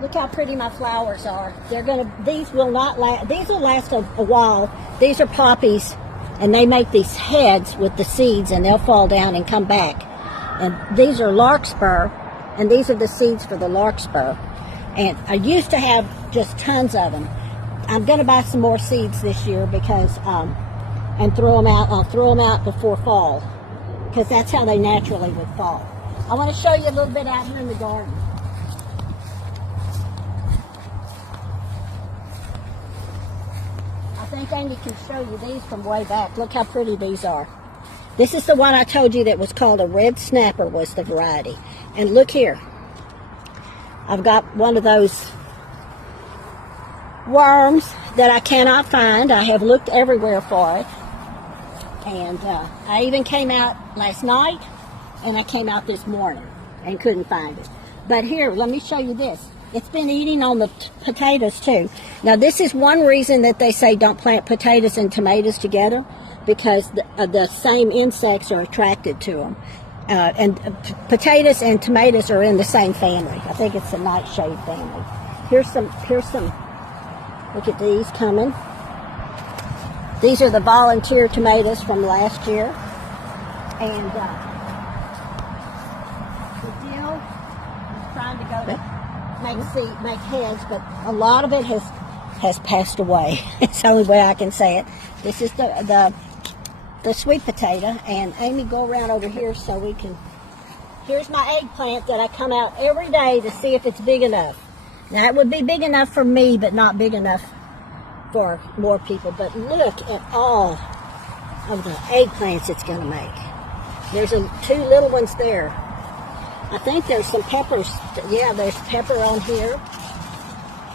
Look how pretty my flowers are. These will not last, these will last a while. These are poppies, and they make these heads with the seeds, and they'll fall down and come back. And these are larkspur, and these are the seeds for the larkspur. And I used to have just tons of them. I'm going to buy some more seeds this year because, and throw them out. I'll throw them out before fall because that's how they naturally would fall. I want to show you a little bit out here in the garden. I think Amy can show you these from way back. Look how pretty these are. This is the one I told you that was called a red snapper was the variety. And look here. I've got one of those worms that I cannot find. I have looked everywhere for it. And I even came out last night, and I came out this morning and couldn't find it. But here, let me show you this. It's been eating on the potatoes too. Now this is one reason that they say don't plant potatoes and tomatoes together, because the same insects are attracted to them. And potatoes and tomatoes are in the same family. I think it's the nightshade family. Here's some, look at these coming. These are the volunteer tomatoes from last year. And the deal is trying to go to make heads, but a lot of it has passed away. It's the only way I can say it. This is the sweet potato, and Amy, go around over here so we can. Here's my eggplant that I come out every day to see if it's big enough. Now it would be big enough for me, but not big enough for more people. But look at all of the eggplants it's going to make. There's two little ones there. I think there's some peppers. Yeah, there's pepper on here.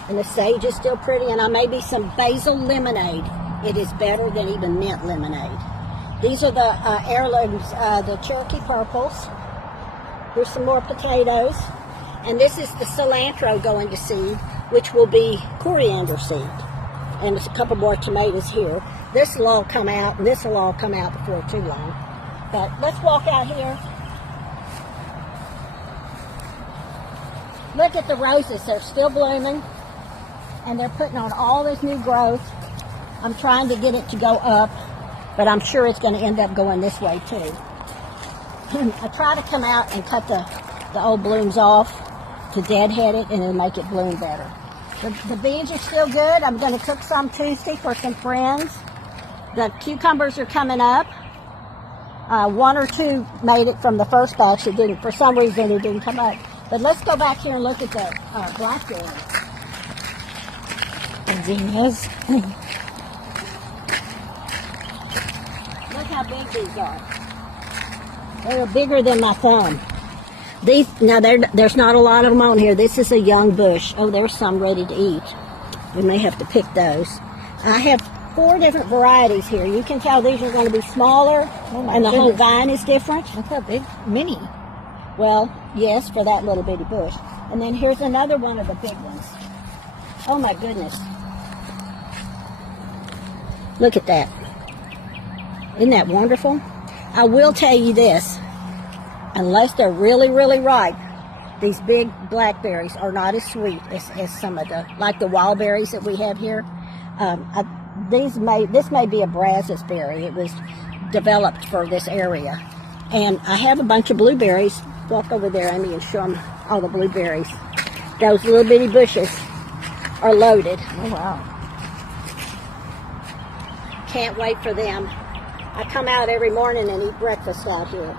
And the sage is still pretty. And I maybe some basil lemonade. It is better than even mint lemonade. These are the heirlooms, the Cherokee purples. Here's some more potatoes. And this is the cilantro going to seed, which will be coriander seed. And there's a couple more tomatoes here. This will all come out, and this will all come out before too long. But let's walk out here. Look at the roses. They're still blooming, and they're putting on all this new growth. I'm trying to get it to go up, but I'm sure it's going to end up going this way too. I try to come out and cut the old blooms off to deadhead it and then make it bloom better. The beans are still good. I'm going to cook some Tuesday for some friends. The cucumbers are coming up. One or two made it from the first batch. It didn't, for some reason, it didn't come up. But let's go back here and look at the blackberries. Zinnias. Look how big these are. They're bigger than my thumb. These, now there's not a lot of them on here. This is a young bush. Oh, there's some ready to eat. We may have to pick those. I have 4 different varieties here. You can tell these are going to be smaller, and the whole vine is different. Look how big, mini. Well, yes, for that little bitty bush. And then here's another one of the big ones. Oh my goodness. Look at that. Isn't that wonderful? I will tell you this. Unless they're really, really ripe, these big blackberries are not as sweet as some of the, like the wild berries that we have here. This may be a Brazos berry. It was developed for this area. And I have a bunch of blueberries. Walk over there, Amy, and show them all the blueberries. Those little bitty bushes are loaded. Oh, wow. Can't wait for them. I come out every morning and eat breakfast out here.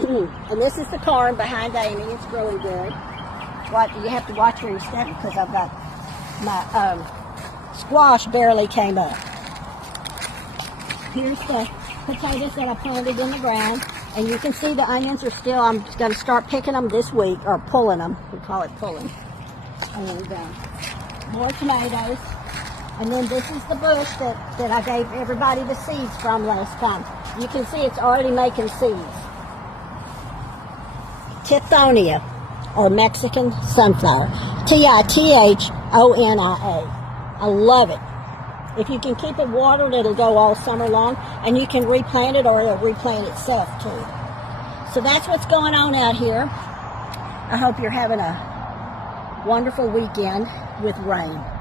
And this is the corn behind Amy. It's growing good. You have to watch where you step because I've got my squash barely came up. Here's the potatoes that I planted in the ground. And you can see the onions are still, I'm going to start picking them this week, or pulling them. We call it pulling. And more tomatoes. And then this is the bush that I gave everybody the seeds from last time. You can see it's already making seeds. Tithonia, or Mexican sunflower. Tithonia. I love it. If you can keep it watered, it'll go all summer long, and you can replant it, or it'll replant itself too. So that's what's going on out here. I hope you're having a wonderful weekend with rain.